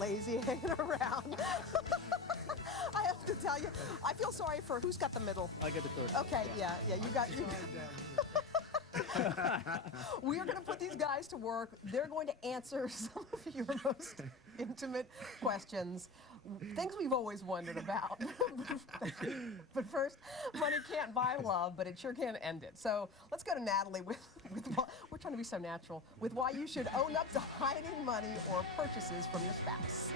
lazy hanging around. I have to tell you, I feel sorry for who's got the middle. I get the third. Okay, yeah, you got. We are going to put these guys to work. They're going to answer some of your most intimate questions, things we've always wondered about. But first, money can't buy love, but it sure can end it. So let's go to Natalie with we're trying to be so natural, with why you should own up to hiding money or purchases from your spouse.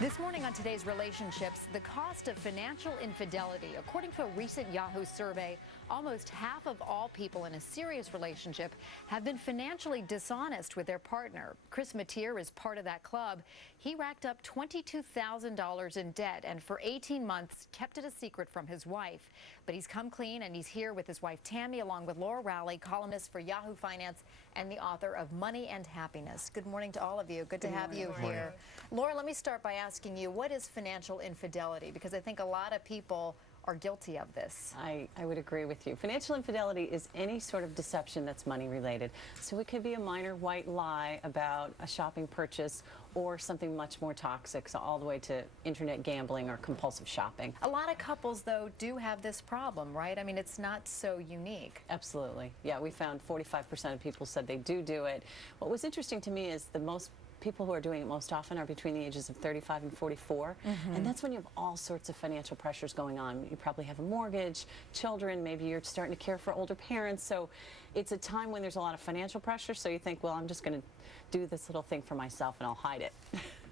This morning on today's relationships, the cost of financial infidelity. According to a recent Yahoo survey, almost half of all people in a serious relationship have been financially dishonest with their partner. Chris Mateer is part of that club. He racked up $22,000 in debt and for 18 months kept it a secret from his wife. But he's come clean and he's here with his wife Tammy, along with Laura Rowley, columnist for Yahoo Finance and the author of Money and Happiness. Good morning to all of you. Good to have you here. Laura, let me start by asking you, what is financial infidelity? Because I think a lot of people are guilty of this. I would agree with you. Financial infidelity is any sort of deception that's money related. So it could be a minor white lie about a shopping purchase or something much more toxic, so all the way to internet gambling or compulsive shopping. A lot of couples, though, do have this problem, right? I mean, it's not so unique. Absolutely. Yeah, we found 45% of people said they do it. What was interesting to me is the most people who are doing it most often are between the ages of 35 and 44, and that's when you have all sorts of financial pressures going on. You probably have a mortgage, children, maybe you're starting to care for older parents, so it's a time when there's a lot of financial pressure, so you think, well, I'm just going to do this little thing for myself and I'll hide it.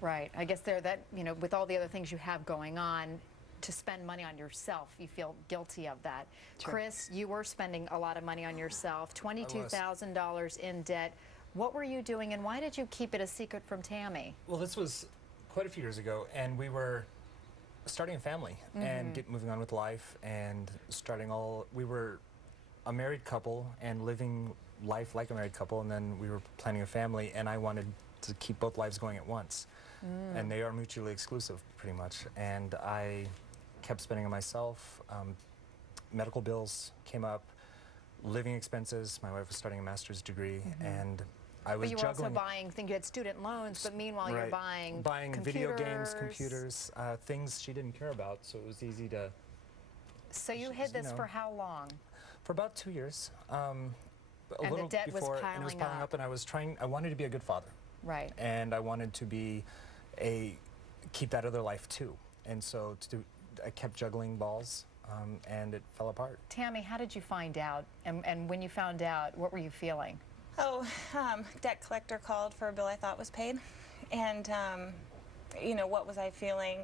Right. I guess with all the other things you have going on, to spend money on yourself, you feel guilty of that. Sure. Chris, you were spending a lot of money on yourself, $22,000 in debt. What were you doing, and why did you keep it a secret from Tammy? Well, this was quite a few years ago, and we were starting a family and moving on with life and we were a married couple and living life like a married couple, and then we were planning a family, and I wanted to keep both lives going at once. And they are mutually exclusive, pretty much. And I kept spending on myself. Medical bills came up, living expenses. My wife was starting a master's degree, and I was juggling. But you were also buying things. You had student loans, but meanwhile you're buying video games, computers, things she didn't care about. So it was easy to. So you hid this for how long? For about 2 years. And the debt was piling up, and I wanted to be a good father. Right. And I wanted to be keep that other life too. And so I kept juggling balls, and it fell apart. Tammy, how did you find out? And when you found out, what were you feeling? Oh, debt collector called for a bill I thought was paid. And, you know, what was I feeling?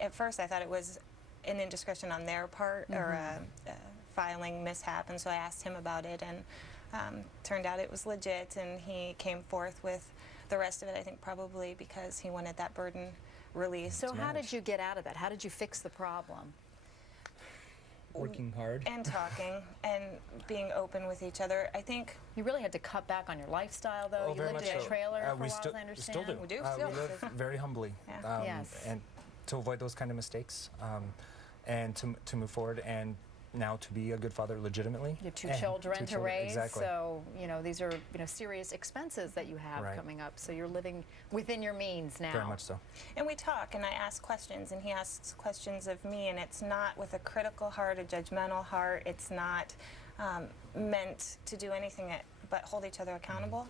At first I thought it was an indiscretion on their part or a filing mishap, and so I asked him about it, and turned out it was legit, and he came forth with the rest of it, I think probably because he wanted that burden released. So how did you get out of that? How did you fix the problem? Working hard. And talking and being open with each other. I think you really had to cut back on your lifestyle, though. Oh, you lived in a trailer for a while, as I understand. Still do. We do. We live very humbly. Yeah. Yes. And to avoid those kind of mistakes, and to move forward, and now to be a good father legitimately. You have two children to raise, exactly. So these are serious expenses that you have coming up. So you're living within your means now. Very much so. And we talk, and I ask questions, and he asks questions of me, and it's not with a critical heart, a judgmental heart. It's not meant to do anything but hold each other accountable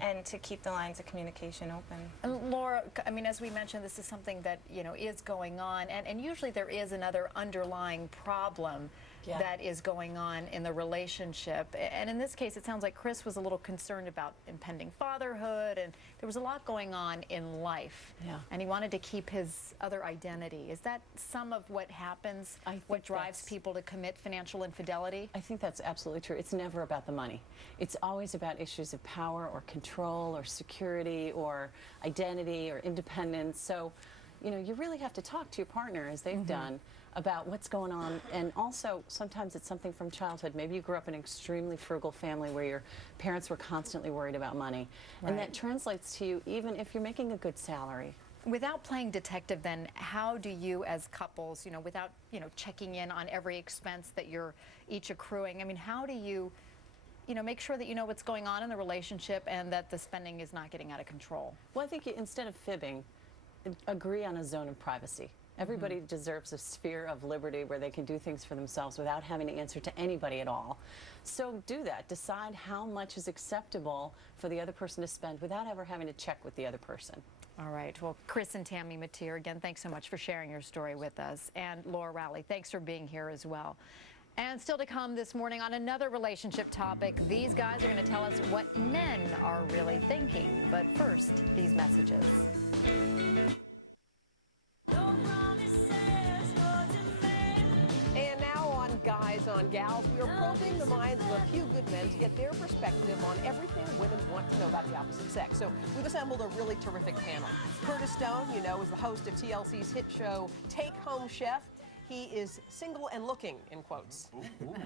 and to keep the lines of communication open. And Laura, I mean, as we mentioned, this is something that is going on, and usually there is another underlying problem that is going on in the relationship. And in this case, it sounds like Chris was a little concerned about impending fatherhood, and there was a lot going on in life. Yeah. And he wanted to keep his other identity. Is that some of what happens, what drives people to commit financial infidelity? I think that's absolutely true. It's never about the money. It's always about issues of power or control or security or identity or independence. So, you really have to talk to your partner, as they've done, about what's going on. And also, sometimes it's something from childhood. Maybe you grew up in an extremely frugal family where your parents were constantly worried about money. And that translates to you even if you're making a good salary. Without playing detective, then, how do you as couples, without, checking in on every expense that you're each accruing, I mean, how do you you know, make sure that you know what's going on in the relationship and that the spending is not getting out of control? Well, I think instead of fibbing, agree on a zone of privacy. Everybody deserves a sphere of liberty where they can do things for themselves without having to answer to anybody at all. So do that. Decide how much is acceptable for the other person to spend without ever having to check with the other person. All right. Well, Chris and Tammy Mateer, again, thanks so much for sharing your story with us. And Laura Rowley, thanks for being here as well. And still to come this morning on another relationship topic, these guys are going to tell us what men are really thinking. But first, these messages. And now on Guys on Gals, we are probing the minds of a few good men to get their perspective on everything women want to know about the opposite sex. So we've assembled a really terrific panel. Curtis Stone, you know, is the host of TLC's hit show Take Home Chef. He is single and looking, in quotes.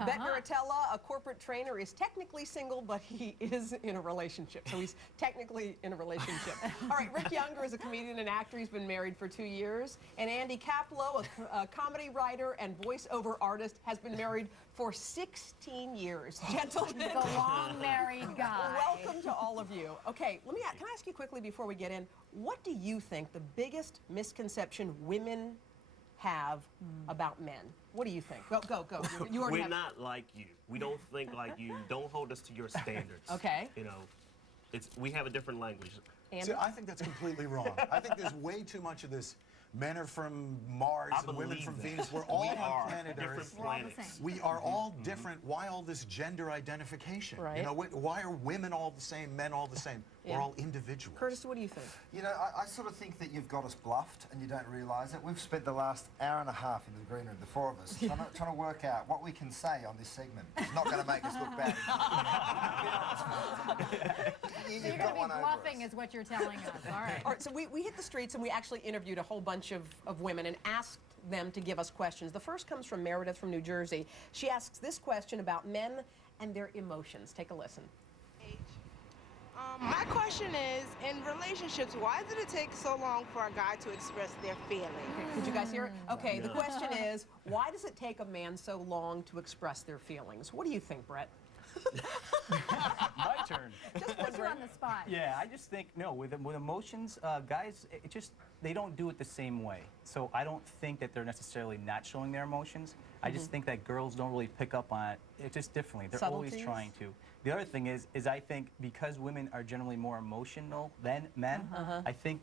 Beck Maratella, a corporate trainer, is technically single, but he is in a relationship. So he's technically in a relationship. All right, Rick Younger is a comedian and actor. He's been married for 2 years. And Andy Kaplow, a comedy writer and voiceover artist, has been married for 16 years. Gentlemen. The long married guy. Welcome to all of you. Okay, can I ask you quickly before we get in, what do you think the biggest misconception women have about men? What do you think? Go. You already We're have... not like you. We don't think like you. Don't hold us to your standards. Okay. You know, we have a different language. Andy? See, I think that's completely wrong. I think there's way too much of this. Men are from Mars I and women believe from that. Venus. We're all We on are planet different Earth. We're all the planets. same. We are all different. Why all this gender identification? Right. You know, why are women all the same, men all the same? Yeah. We're all individuals. Curtis, what do you think? You know, I sort of think that you've got us bluffed and you don't realise it. We've spent the last hour and a half in the green room, the four of us, trying to work out what we can say on this segment. It's not going to make us look bad. So you're going to be bluffing is what you're telling us. All right. All right, so we hit the streets and we actually interviewed a whole bunch of women and asked them to give us questions. The first comes from Meredith from New Jersey. She asks this question about men and their emotions. Take a listen. My question is, in relationships, why did it take so long for a guy to express their feelings? Did you guys hear it? Okay, the question is, why does it take a man so long to express their feelings? What do you think, Brett? My turn. Just Put you on the spot. Yeah, I just think, no, with emotions, guys, they don't do it the same way. So I don't think that they're necessarily not showing their emotions. I just think that girls don't really pick up on it just differently. They're always Subtleties? trying to. The other thing is I think because women are generally more emotional than men, I think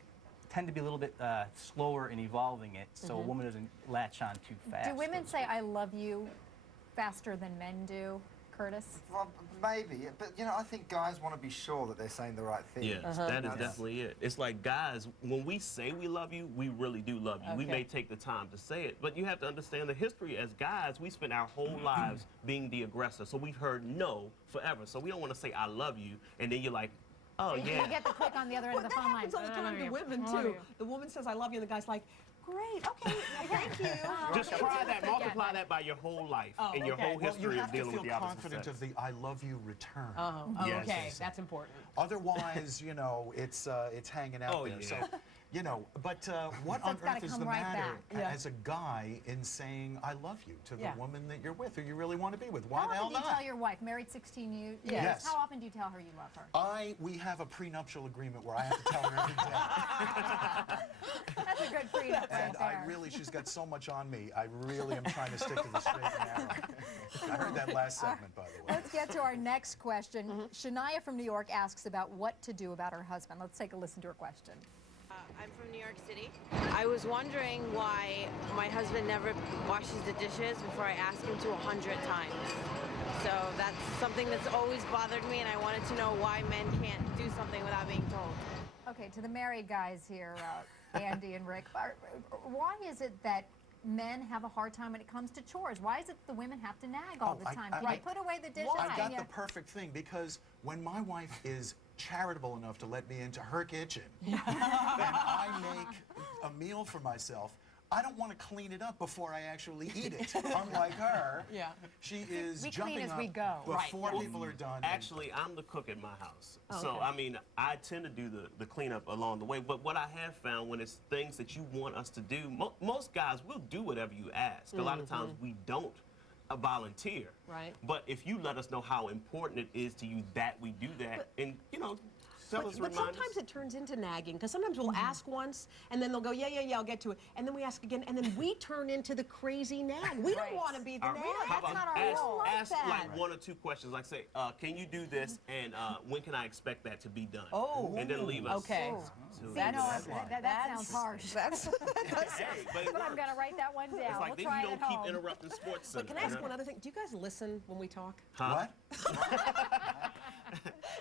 tend to be a little bit slower in evolving it, so a woman doesn't latch on too fast. Do women say I love you faster than men do, Curtis? Well, maybe, but you know, I think guys want to be sure that they're saying the right thing. Yes, that is definitely it. It's like, guys, when we say we love you, we really do love you. We Okay. may take the time to say it, but you have to understand the history. As guys, we spend our whole lives being the aggressor, so we've heard no forever. So we don't want to say I love you, and then you're like, oh You yeah. get the click on the other end Well, of that the phone line. happens all the time to women, I love too. you. The woman says, I love you, and the guy's like, great, okay, thank you. Just try that, multiply that by your whole life and your whole Well, you history have of to dealing feel with the opposite confident sex. of the I love you return. Oh, Yes. okay, Yes. that's important. Otherwise, you know, it's hanging out Oh, there. yeah. So, you know, but what So on it's gotta earth is come the right matter back. Yeah. as a guy in saying I love you to the Yeah. woman that you're with or you really want to be with? Why How the hell often do you not? tell your wife, married 16 years? Yes. How often do you tell her you love her? We have a prenuptial agreement where I have to tell her every day. That's a good prenup right And there. she's got so much on me. I really am trying to stick to the straight and narrow. I heard that last segment, by the way. Let's get to our next question. Shania from New York asks about what to do about her husband. Let's take a listen to her question. I'm from New York City. I was wondering why my husband never washes the dishes before I ask him to 100 times. So that's something that's always bothered me, and I wanted to know why men can't do something without being told. Okay, to the married guys here, Andy and Rick, why is it that men have a hard time when it comes to chores? Why is it the women have to nag all the time? Can you put away the dishes? I got Can the perfect thing because when my wife is charitable enough to let me into her kitchen and I make a meal for myself, I don't want to clean it up before I actually eat it. Unlike her, she is We jumping clean as up we go. before people are done. Actually, I'm the cook at my house. So, Okay. I mean, I tend to do the cleanup along the way. But what I have found when it's things that you want us to do, most guys will do whatever you ask. A lot of times we don't a volunteer. Right. But if you let us know how important it is to you that we do that, and you know, tell us, But remind us. sometimes it turns into nagging, because sometimes we'll ask once, and then they'll go, yeah, I'll get to it. And then we ask again, and then we turn into the crazy nag. We don't want to be the nag. How That's about not our role. ask like 1 or 2 questions, like say, can you do this, and when can I expect that to be done? Oh. And then leave us. Okay. That sounds harsh. That's, Hey, but it But I'm works. going to write that one down. It's like We'll then try you it at don't keep home. interrupting sports center. but can I ask one other thing? Do you guys listen when we talk? Huh? What?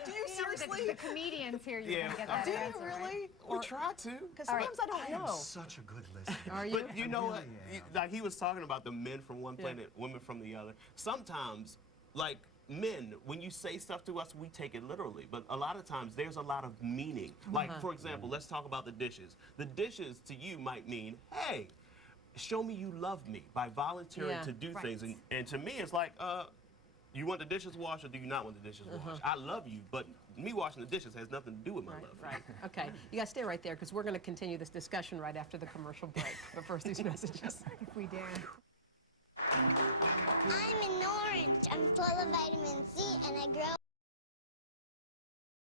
Do you You know, seriously? the comedians here, you're Yeah. going to get that Do you answer, right? really? We try to. Because sometimes I don't know. Such a good listener. Are you? But you know what? really am. Like he was talking about the men from one planet, women from the other. Sometimes, like men, when you say stuff to us, we take it literally. But a lot of times, there's a lot of meaning. Like, for example, let's talk about the dishes. The dishes to you might mean, hey, show me you love me by volunteering Yeah. to do Right. things. And to me, it's like, you want the dishes washed or do you not want the dishes washed? I love you, but me washing the dishes has nothing to do with my love. Right. Okay. You guys stay right there, because we're going to continue this discussion right after the commercial break. But first, these messages. If we dare. I'm an orange. I'm full of vitamin C, and I grow